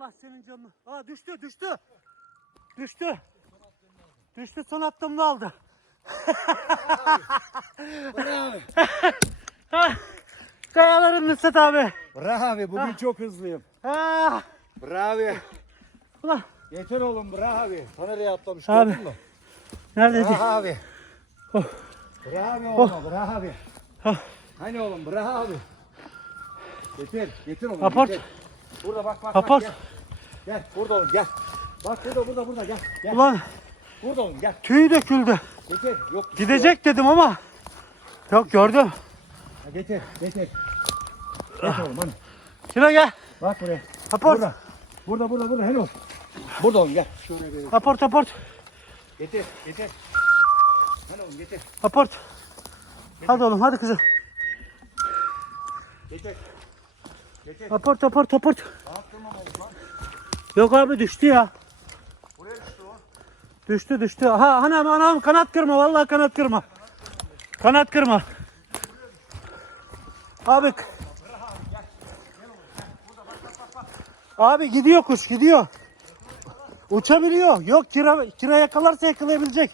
Allah senin canını. Aa düştü düştü. Düştü. Düştü son attığımda aldı. Bravo. Ha, Kayaların Nusret abi. Bravo. Bugün çok hızlıyım. Ha, Bravo. ulan Yeter oğlum bravo. Ta nereye atlamış Abi. gördün mü? neredeydi? Bravo. Oh. Bravo oğlum bravo. Oh. Hani oğlum bravo. Getir, getir oğlum. Aport. getir. Burada bak bak Aport. bak gel. Gel burada oğlum gel. Bak burada burada burada gel. Gel. Ulan Burada oğlum gel. tüyü döküldü. Getir. Yok. Gidecek dedim ama. Yok gördüm. Ha, Getir, getir. Getir oğlum hani. Şuna gel. Bak buraya. Aport. Burada. Burada burada burada hello. Burada oğlum gel. Şöyle bir. Aport aport. Getir, getir. Hani oğlum getir. Aport. Hadi oğlum hadi kızım. Getir. Aport. Attırmam oğlum lan. Yok abi düştü ya. Buraya düştü o. Düştü düştü. Ha anam anam kanat kırma vallahi kanat kırma. Kanat kırma. Abi. Abi gidiyor kuş gidiyor. Uçabiliyor. Yok kira, kira yakalarsa yakalayabilecek.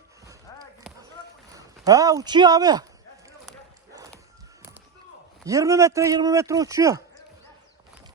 Ha uçuyor abi. 20 metre 20 metre uçuyor.